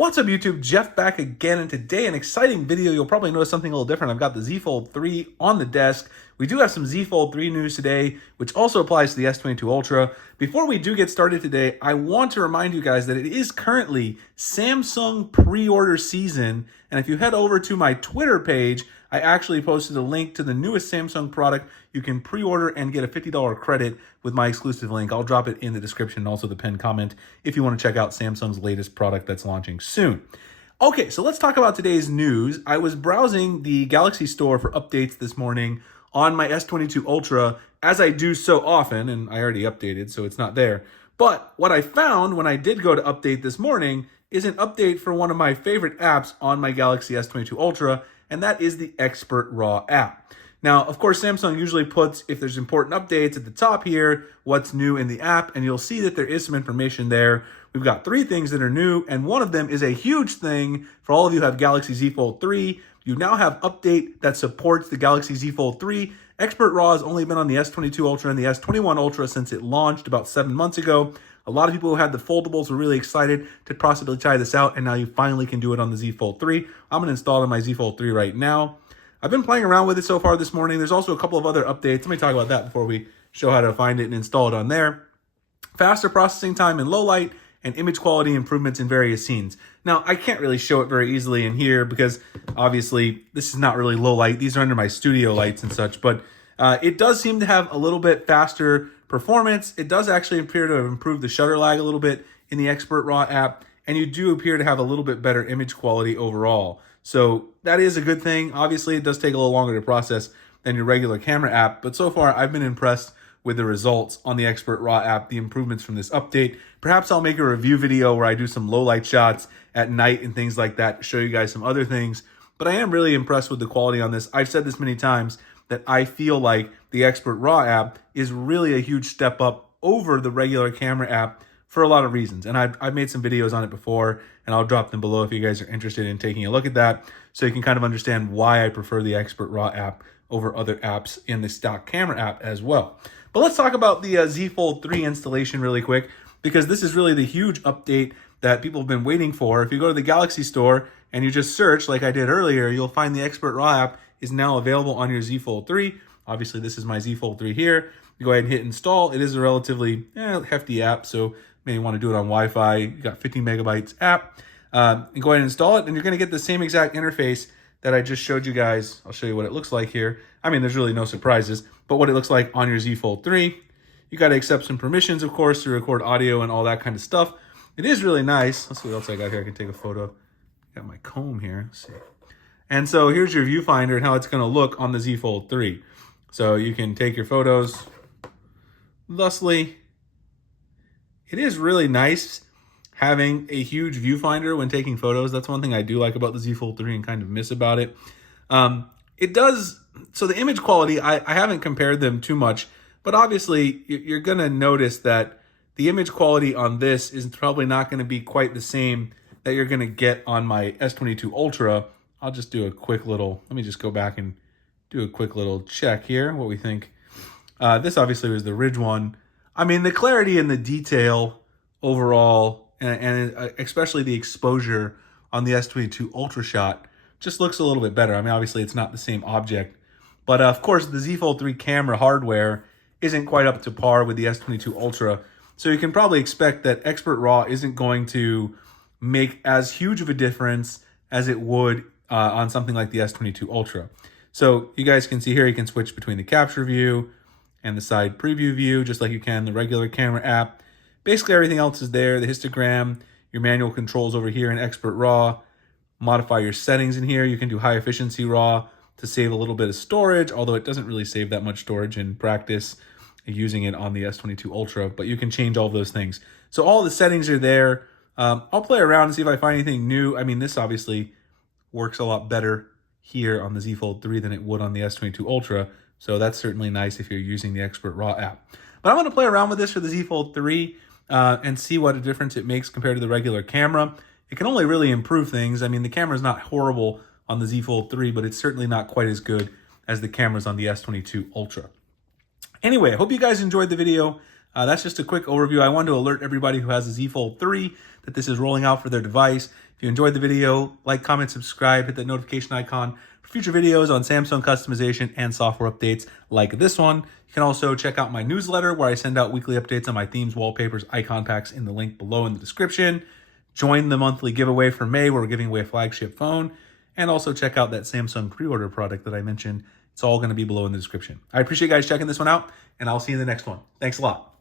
What's up YouTube, Jeff back again, and today an exciting video. You'll probably notice something a little different. I've got the Z Fold 3 on the desk. We do have some Z Fold 3 news today, which also applies to the S22 Ultra. Before we do get started today, I want to remind you guys that it is currently Samsung pre-order season, and if you head over to my Twitter page, I actually posted a link to the newest Samsung product. You can pre-order and get a $50 credit with my exclusive link. I'll drop it in the description and also the pinned comment if you want to check out Samsung's latest product that's launching soon. Okay, so let's talk about today's news. I was browsing the Galaxy Store for updates this morning on my S22 Ultra, as I do so often, and I already updated, so it's not there. But what I found when I did go to update this morning is an update for one of my favorite apps on my Galaxy S22 Ultra, and that is the Expert Raw app. Now, of course, Samsung usually puts, if there's important updates at the top here, what's new in the app, and you'll see that there is some information there. We've got 3 things that are new, and one of them is a huge thing for all of you who have Galaxy Z Fold 3. You now have update that supports the Galaxy Z Fold 3. Expert Raw has only been on the S22 Ultra and the S21 Ultra since it launched about 7 months ago. A lot of people who had the foldables were really excited to possibly try this out, and now you finally can do it on the Z Fold 3. I'm going to install it on my Z Fold 3 right now. I've been playing around with it so far this morning. There's also a couple of other updates. Let me talk about that before we show how to find it and install it on there. Faster processing time in low light and image quality improvements in various scenes. Now, I can't really show it very easily in here because obviously this is not really low light. These are under my studio lights and such, but it does seem to have a little bit faster performance. It does actually appear to have improved the shutter lag a little bit in the Expert Raw app, and you do appear to have a little bit better image quality overall. So that is a good thing. Obviously, it does take a little longer to process than your regular camera app, but so far I've been impressed with the results on the Expert Raw app, the improvements from this update. Perhaps I'll make a review video where I do some low light shots at night and things like that to show you guys some other things. But I am really impressed with the quality on this. I've said this many times that I feel like the Expert Raw app is really a huge step up over the regular camera app for a lot of reasons. And I've made some videos on it before, and I'll drop them below if you guys are interested in taking a look at that, so you can kind of understand why I prefer the Expert Raw app over other apps in the stock camera app as well. But let's talk about the Z Fold 3 installation really quick, because this is really the huge update that people have been waiting for. If you go to the Galaxy Store and you just search like I did earlier, you'll find the Expert Raw app is now available on your Z Fold 3. Obviously, this is my Z Fold 3 here. You go ahead and hit install. It is a relatively hefty app, so maybe you want to do it on Wi-Fi. You got 50 megabytes app. And go ahead and install it, and you're going to get the same exact interface that I just showed you guys. I'll show you what it looks like here. I mean, there's really no surprises, but what it looks like on your Z Fold 3. You got to accept some permissions, of course, to record audio and all that kind of stuff. It is really nice. Let's see what else I got here. I can take a photo. Got my comb here. Let's see. And so here's your viewfinder and how it's going to look on the Z Fold 3. So you can take your photos thusly. It is really nice having a huge viewfinder when taking photos. That's one thing I do like about the Z Fold 3 and kind of miss about it. It does, so the image quality, I haven't compared them too much, but obviously you're going to notice that the image quality on this is probably not going to be quite the same that you're going to get on my S22 Ultra. I'll just do a quick little, let me just go back and do a quick little check here, what we think. This obviously was the Ridge one. I mean, the clarity and the detail overall, and especially the exposure on the S22 Ultra shot just looks a little bit better. I mean, obviously it's not the same object, but of course the Z Fold 3 camera hardware isn't quite up to par with the S22 Ultra. So you can probably expect that Expert Raw isn't going to make as huge of a difference as it would on something like the S22 Ultra. So you guys can see here, you can switch between the capture view and the side preview view, just like you can the regular camera app. Basically everything else is there. The histogram, your manual controls over here in Expert Raw. Modify your settings in here. You can do high efficiency RAW to save a little bit of storage, although it doesn't really save that much storage in practice using it on the S22 Ultra, but you can change all those things. So all the settings are there. I'll play around and see if I find anything new. I mean, this obviously works a lot better here on the Z Fold 3 than it would on the S22 Ultra, so that's certainly nice if you're using the Expert Raw app. But I'm going to play around with this for the Z Fold 3 and see what a difference it makes compared to the regular camera. It can only really improve things. I mean, the camera's not horrible on the Z Fold 3, but it's certainly not quite as good as the cameras on the S22 Ultra. Anyway, I hope you guys enjoyed the video. That's just a quick overview. I wanted to alert everybody who has a Z Fold 3 that this is rolling out for their device. If you enjoyed the video, like, comment, subscribe, hit that notification icon for future videos on Samsung customization and software updates like this one. You can also check out my newsletter where I send out weekly updates on my themes, wallpapers, icon packs in the link below in the description. Join the monthly giveaway for May where we're giving away a flagship phone. And also check out that Samsung pre-order product that I mentioned. It's all going to be below in the description. I appreciate you guys checking this one out, and I'll see you in the next one. Thanks a lot.